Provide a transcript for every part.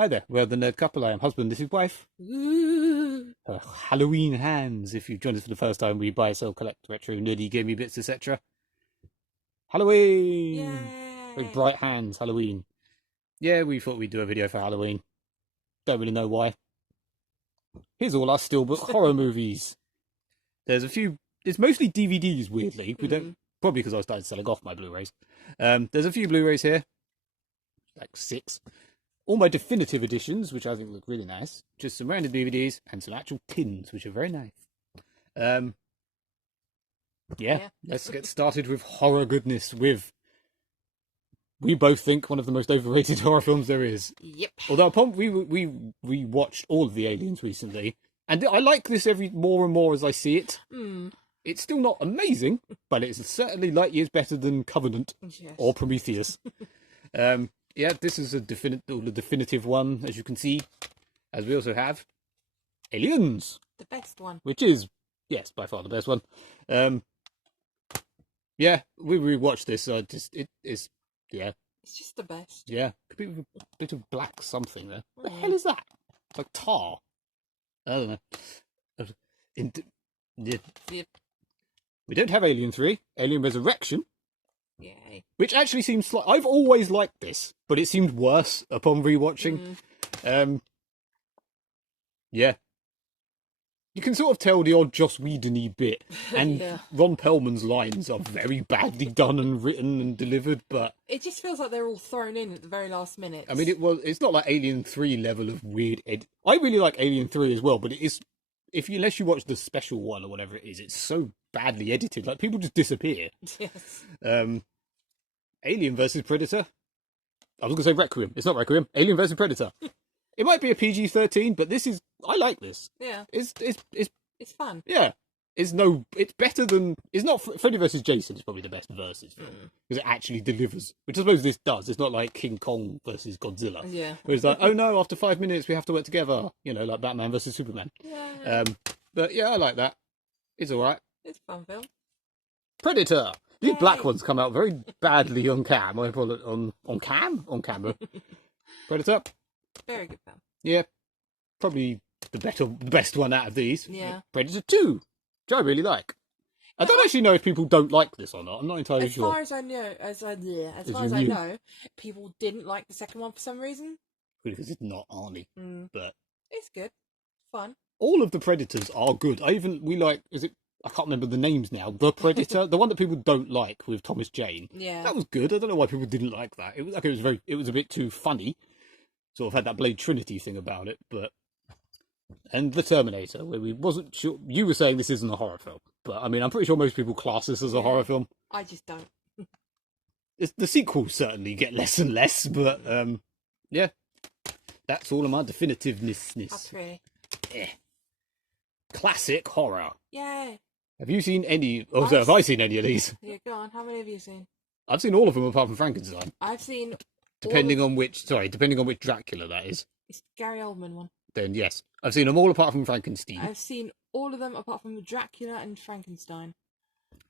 Hi there, we're the nerd couple. I am husband, this is wife. Ooh. Her Halloween hands. If you've joined us for the first time, we buy, sell, collect retro, nerdy, gamey bits, etc. Halloween! Very Yay! bright hands, Halloween. Yeah, we thought we'd do a video for Halloween. Don't really know why. Here's all our Steelbook horror movies. There's a few. It's mostly DVDs, weirdly. We don't. Probably because I started selling off my Blu-rays. There's a few Blu-rays here. Like 6. All my definitive editions, which I think look really nice. Just some random DVDs and some actual tins, which are very nice. Yeah. Let's get started with horror goodness. With we both think one of the most overrated horror films there is. Yep. Although upon we watched all of the Aliens recently, and I like this more and more as I see it. It's still not amazing, but it's certainly light years better than Covenant or Prometheus. Yeah, this is the definitive one, as you can see. As we also have Aliens, The best one. which is, yes, by far the best one. Yeah, we rewatched this. It is, yeah. It's just the best. Yeah, could be a bit of black something there. What the hell is that? It's like tar. I don't know. Yep. We don't have Alien 3. Alien Resurrection. Yay. Which actually seems like... I've always liked this, but it seemed worse upon rewatching. Yeah. You can sort of tell the odd Joss Whedon-y bit, and Ron Perlman's lines are very badly done and written and delivered, but... It just feels like they're all thrown in at the very last minute. I mean, it's not like Alien 3 level of weird... I really like Alien 3 as well, but it is... Unless you watch the special one or whatever it is, it's so badly edited. Like, people just disappear. Yes. Alien versus Predator. I was going to say Requiem. It's not Requiem. Alien versus Predator. It might be a PG-13, but this is... I like this. Yeah. It's fun. Yeah. It's better than... It's not... Freddy versus Jason is probably the best versus film. Because it actually delivers. Which I suppose this does. It's not like King Kong versus Godzilla. Yeah. Where it's like, oh no, after 5 minutes we have to work together. You know, like Batman versus Superman. Yeah. But yeah, I like that. It's alright. It's a fun film. Predator! These Yay. black ones come out very badly on cam. I call it on camera. Predator. Very good film. Yeah. Probably the best one out of these. Yeah. Predator 2, which I really like. I don't actually know if people don't like this or not. I'm not entirely sure. As far as I know, people didn't like the second one for some reason. Because it's not Arnie. But it's good. Fun. All of the Predators are good. I can't remember the names now. The Predator, the one that people don't like with Thomas Jane. Yeah. That was good. I don't know why people didn't like that. It was a bit too funny. Sort of had that Blade Trinity thing about it, but... And The Terminator, where we wasn't sure... You were saying this isn't a horror film, but I mean, I'm pretty sure most people class this as a horror film. I just don't. The sequels certainly get less and less, but, yeah. That's all of my definitiveness. Okay. Yeah. Classic horror. Yay. Have you seen any... Oh, have I seen any of these? Yeah, go on. How many have you seen? I've seen all of them apart from Frankenstein. I've seen... Depending on which Dracula that is. It's the Gary Oldman one. Then yes. I've seen them all apart from Frankenstein. I've seen all of them apart from Dracula and Frankenstein.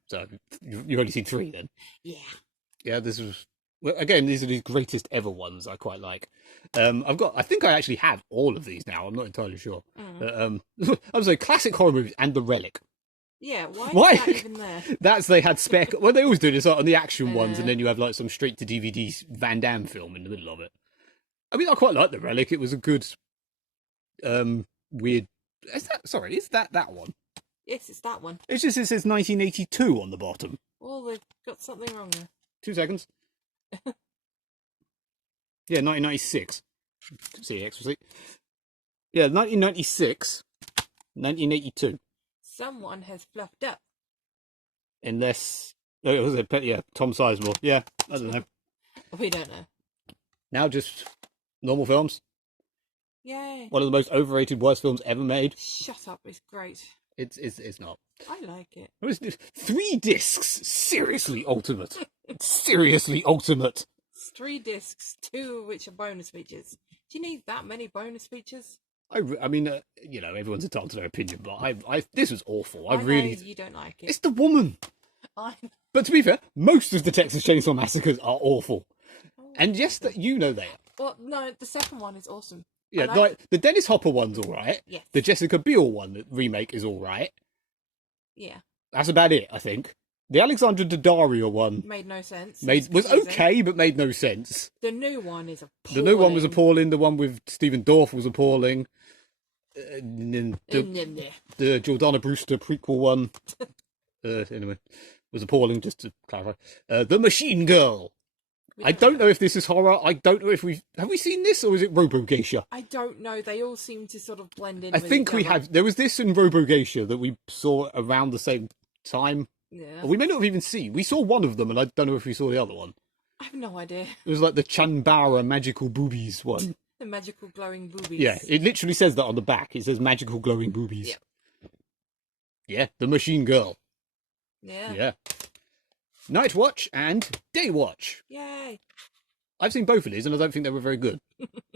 So, you've only seen 3 then? Yeah. Yeah, this was... Well, again, these are the greatest ever ones I quite like. I think I actually have all of these now. I'm not entirely sure. But, I was like, classic horror movies and The Relic. Yeah, why is that even there? They had spec. Well, they always do this on the action ones, and then you have like some straight to DVD Van Damme film in the middle of it. I mean, I quite like The Relic. It was a good, weird. Is that one? Yes, it's that one. It says 1982 on the bottom. Well, they've got something wrong there. 2 seconds. Yeah, 1996. See, explicitly. Yeah, 1996, 1982. Someone has fluffed up. Unless... Oh, was it? Yeah, Tom Sizemore. Yeah, I don't know. We don't know. Now just normal films. Yay. One of the most overrated, worst films ever made. Shut up, it's great. It's not. I like it. It was 3 discs. Seriously ultimate. Seriously ultimate. It's 3 discs, 2 of which are bonus features. Do you need that many bonus features? I mean, you know, everyone's entitled to their opinion, but this was awful. I know you don't like it. It's the woman. But to be fair, most of the Texas Chainsaw Massacres are awful. And yes, that you know they are. Well, no, the second one is awesome. Yeah, I like the Dennis Hopper one's all right. Yes. The Jessica Biel one, the remake, is all right. Yeah. That's about it, I think. The Alexandra Daddario one Made no sense. was okay, but made no sense. The new one is appalling. The new one was appalling. The one with Stephen Dorff was appalling. The Jordana Brewster prequel one, anyway, was appalling. Just to clarify, The Machine Girl. I don't know if this is horror. I don't know if have we seen this, or is it Robo Geisha? I don't know. They all seem to sort of blend in. I think we have. There was this in Robo Geisha that we saw around the same time. Yeah. Or we may not have even seen. We saw one of them, and I don't know if we saw the other one. I have no idea. It was like the Chanbara magical boobies one. The magical glowing boobies. Yeah, it literally says that on the back. It says magical glowing boobies. Yeah. Yeah, The Machine Girl. Yeah. Yeah. Night Watch and Day Watch. Yay. I've seen both of these and I don't think they were very good.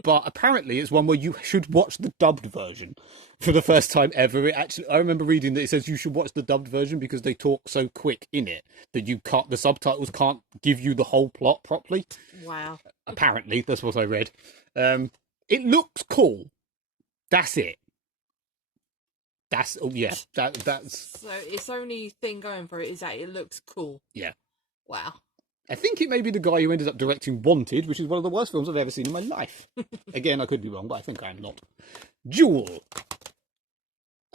But apparently it's one where you should watch the dubbed version for the first time ever. I remember reading that it says you should watch the dubbed version because they talk so quick in it that the subtitles can't give you the whole plot properly. Wow. Apparently, that's what I read. It looks cool. That's it. That's So its only thing going for it is that it looks cool. Yeah. Wow. I think it may be the guy who ended up directing Wanted, which is one of the worst films I've ever seen in my life. Again, I could be wrong, but I think I'm not. Jewel.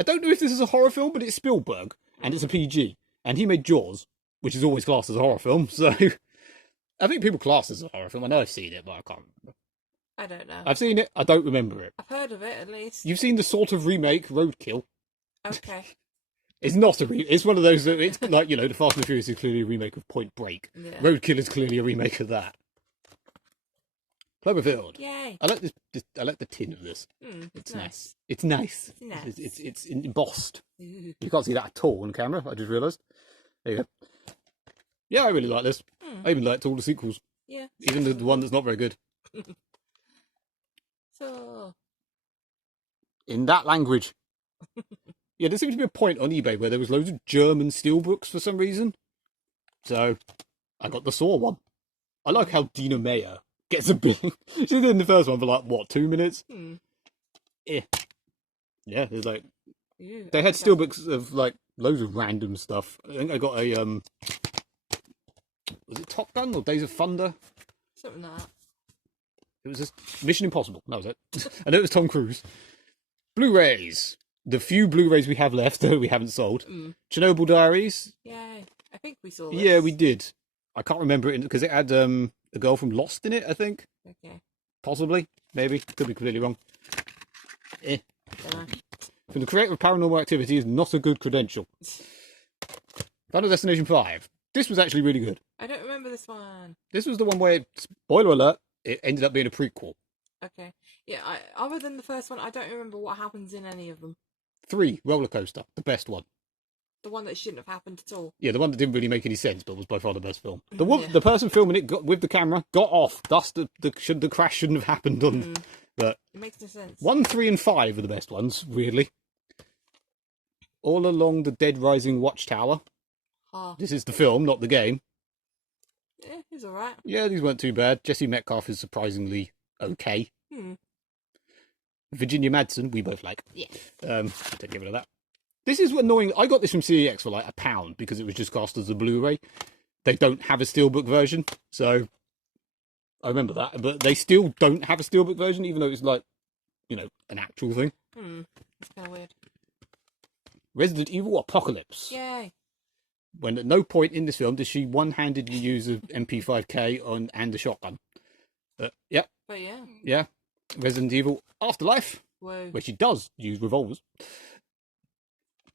I don't know if this is a horror film, but it's Spielberg, and it's a PG. And he made Jaws, which is always classed as a horror film, so I think people class it as a horror film. I know I've seen it, but I can't remember. I don't know. I've seen it, I don't remember it. I've heard of it, at least. You've seen the sort of remake, Roadkill. Okay. It's not a it's one of those that it's like, the Fast and the Furious is clearly a remake of Point Break. Yeah. Roadkill is clearly a remake of that. Cloverfield. Yay. I like this. I like the tin of this. It's nice. It's nice. It's embossed. Ooh. You can't see that at all on camera. I just realised. There you go. Yeah, I really like this. I even liked all the sequels. Yeah. Even the one that's not very good. So. In that language. Yeah, there seemed to be a point on eBay where there was loads of German steelbooks for some reason. So, I got the Saw one. I like how Dina Meyer gets a bit. She did in the first one for like, what, 2 minutes? Yeah. Yeah, there's like... Ew, they had steelbooks of like loads of random stuff. I think I got a... was it Top Gun or Days of Thunder? Something like that. It was just Mission Impossible. That was it. I know it was Tom Cruise. Blu-rays. The few Blu-rays we have left that we haven't sold. Chernobyl Diaries. Yay. I think we saw this. Yeah, we did. I can't remember it because it had a girl from Lost in it, I think. Okay. Possibly. Maybe. Could be completely wrong. Dunno. From the creator of Paranormal Activity is not a good credential. Final Destination 5. This was actually really good. I don't remember this one. This was the one where, spoiler alert, it ended up being a prequel. Okay. Yeah, other than the first one, I don't remember what happens in any of them. 3, Roller Coaster, the best one. The one that shouldn't have happened at all. Yeah, the one that didn't really make any sense, but was by far the best film. The person filming it with the camera got off. Thus, the crash shouldn't have happened on. But it makes no sense. 1, 3, and 5 are the best ones, weirdly. All Along the Dead Rising Watchtower. This is the film, not the game. Yeah, he's alright. Yeah, these weren't too bad. Jesse Metcalfe is surprisingly okay. Virginia Madsen, we both like. Yeah. Take a bit of that. This is annoying. I got this from CEX for like £1 because it was just cast as a Blu-ray. They don't have a Steelbook version, so I remember that. But they still don't have a Steelbook version, even though it's like, an actual thing. It's kind of weird. Resident Evil Apocalypse. Yay. When at no point in this film does she one-handedly use an MP5K and a shotgun. Yep. But yeah. Yeah. Resident Evil Afterlife. Whoa. Where she does use revolvers.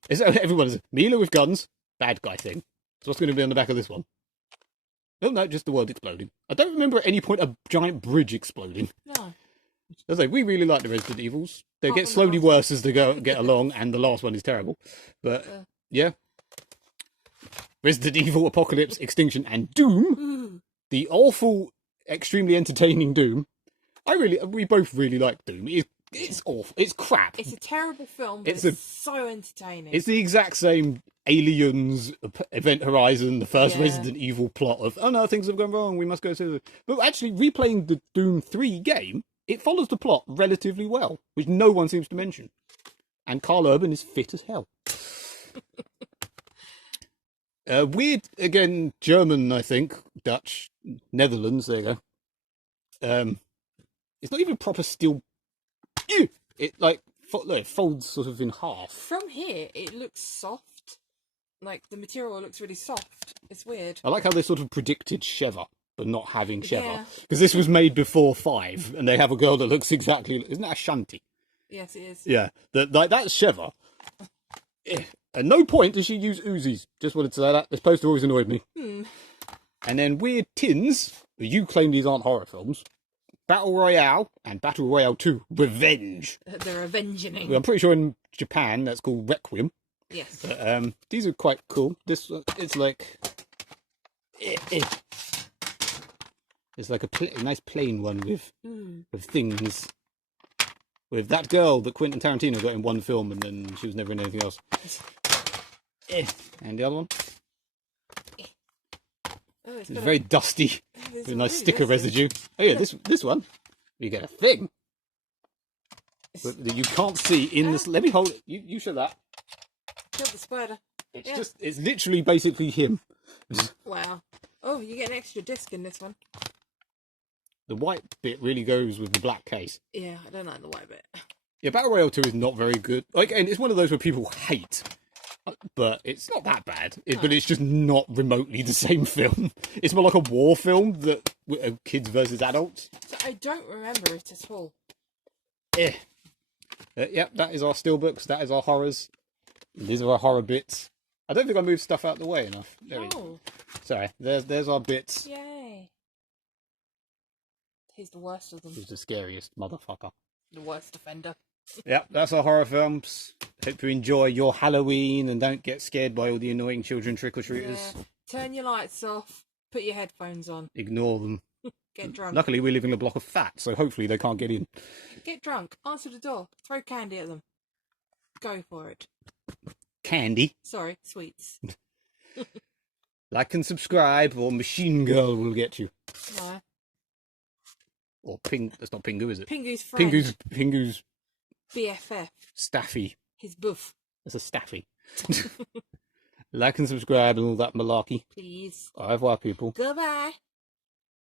Everyone is Mila with guns. Bad guy thing. So what's going to be on the back of this one? Oh no, just the world exploding. I don't remember at any point a giant bridge exploding. No. As I say, we really like the Resident Evils. They get slowly worse as they get along, and the last one is terrible. But yeah. Resident Evil Apocalypse, Extinction, and Doom. The awful, extremely entertaining Doom. We both really like Doom. It's It's awful. It's crap. It's a terrible film, but It's it's so entertaining. It's the exact same Aliens, Event Horizon, the first Yeah. Resident Evil plot of, oh no, things have gone wrong, we must go to the... But actually, replaying the Doom 3 game, it follows the plot relatively well, which no one seems to mention. And Carl Urban is fit as hell. Weird, again, German, I think, Dutch, Netherlands, there you go. It's not even proper steel... Ew! It, like, it folds sort of in half. From here, it looks soft. Like, the material looks really soft. It's weird. I like how they sort of predicted Sheva, but not having Sheva. Yeah. Because this was made before 5, and they have a girl that looks exactly... Isn't that Ashanti? Yes, it is. Yeah. Like, that's Sheva. At no point does she use Uzis. Just wanted to say that. This poster always annoyed me. And then weird tins. You claim these aren't horror films. Battle Royale and Battle Royale 2 Revenge. They're avenging. I'm pretty sure in Japan that's called Requiem. Yes. But, these are quite cool. This it's like it's like a nice plain one with things. With that girl that Quentin Tarantino got in one film and then she was never in anything else. And the other one? Oh, it's It's very dusty. With a nice really sticker dusty. residue. Oh yeah, this one. You get a thing. That you can't see in this. Let me hold it. You show that. Kill the spider. It's literally basically him. Wow. Oh, you get an extra disc in this one. The white bit really goes with the black case. Yeah, I don't like the white bit. Yeah, Battle Royale 2 is not very good. Like, and it's one of those where people hate, but it's not that bad. But it's just not remotely the same film. It's more like a war film that kids versus adults. So I don't remember it at all. Yep, that is our steelbooks. That is our horrors. These are our horror bits. I don't think I moved stuff out the way enough. There we go. Sorry, there's our bits. Yay. He's the worst of them. Who's the scariest motherfucker? The worst offender. Yep, that's our horror films. Hope you enjoy your Halloween and don't get scared by all the annoying children trick-or-treaters. Yeah. Turn your lights off. Put your headphones on. Ignore them. Get drunk. Luckily, we live in a block of fat, so hopefully they can't get in. Get drunk. Answer the door. Throw candy at them. Go for it. Candy. Sorry, sweets. Like and subscribe, or Machine Girl will get you. No. Or Ping... That's not Pingu, is it? Pingu's friend. Pingu's BFF. Staffy. His buff. That's a Staffy. Like and subscribe and all that malarkey. Please. Au revoir, people. Goodbye.